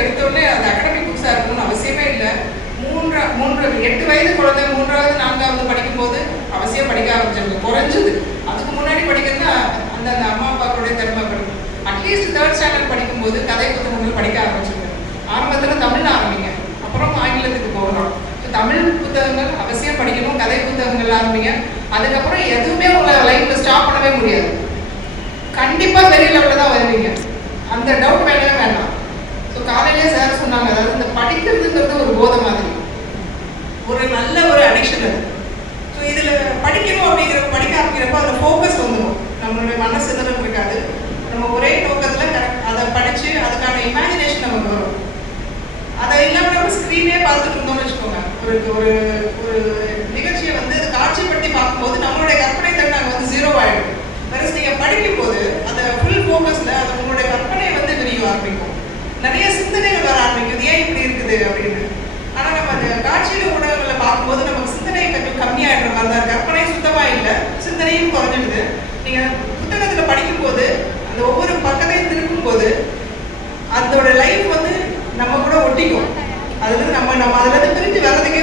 எடுத்தோடனே அது அகாடமிக் புக்ஸாக இருக்கணும்னு அவசியமே இல்லை. மூன்றா மூன்று எட்டு வயது குழந்தை மூன்றாவது நான்காவது படிக்கும்போது அவசியம் படிக்க ஆரம்பிச்சிருக்கு குறைஞ்சது. அதுக்கு முன்னாடி படிக்கிறதுனா அந்த அந்த அம்மா அப்பாக்களுடைய திறமை படிக்கும் அட்லீஸ்ட் தேர்ட் ஸ்டாண்டர்ட் படிக்கும்போது கதை புத்தகங்கள் படிக்க ஆரம்பிச்சிருங்க. ஆரம்பத்தில் தமிழ் ஆரம்பிங்க. அப்புறம் ஆங்கிலத்துக்கு போகணும் தமிழ் புத்தகங்கள் அவசியம் படிக்கணும் கதை புத்தகங்கள் ஆரம்பிங்க. அதுக்கப்புறம் எதுவுமே உங்களை லைஃப்பில் ஸ்டாப் பண்ணவே முடியாது. கண்டிப்பா பெரிய லெவலில் தான் வருவீங்க. அந்த டவுட் சார் சொன்னாங்க. அதாவது இந்த படிக்கிறதுங்கிறது ஒரு போதை மாதிரி. ஒரு நல்ல ஒரு அடிக்ஷன் அது. ஸோ இதில் படிக்கணும் அப்படிங்கிற படிக்க ஆரம்பிக்கிறப்போ அதில் ஃபோக்கஸ் வந்துடும் நம்மளுடைய மனசு சிதறல் இருக்காது நம்ம ஒரே நோக்கத்தில் கரெக்ட் அதை படித்து அதுக்கான இமேஜினேஷன் நமக்கு வரும். அதை இல்லாமல் நம்ம ஸ்க்ரீனே பார்த்துட்டு இருந்தோம்னு வச்சுக்கோங்க. ஒரு ஒரு ஒரு நிகழ்ச்சியை வந்து காட்சிப்படுத்தி பார்க்கும்போது நம்மளுடைய கற்பனை திறன் அங்கே வந்து ஜீரோ ஆகிடும் வேறு நீங்கள் படிக்கும்போது அதை ஃபுல் ஃபோக்கஸில் அது உங்களுடைய கற்பனை வந்து விரியும் ஆரம்பிக்கும். நிறைய சிந்தனைகள் வர ஆரம்பிக்குது. ஏன் இப்படி இருக்குது? அப்படின்னு. ஆனா நம்ம அந்த காட்சியில் ஊடகங்களை பார்க்கும்போது நமக்கு சிந்தனை கொஞ்சம் கம்மியாகிடுற மாதிரி தான் இருக்கு. கற்பனை சுத்தமாக இல்லை. சிந்தனையும் குறைஞ்சிடுது. நீங்கள் புத்தகத்தில் படிக்கும்போது அந்த ஒவ்வொரு பக்கத்தையும் திருப்பும் போது அதோட லைஃப் வந்து நம்ம கூட ஒட்டிக்கும். அதுலேருந்து நம்ம நம்ம அதுலேருந்து பிரிஞ்சு வர்றதுக்கு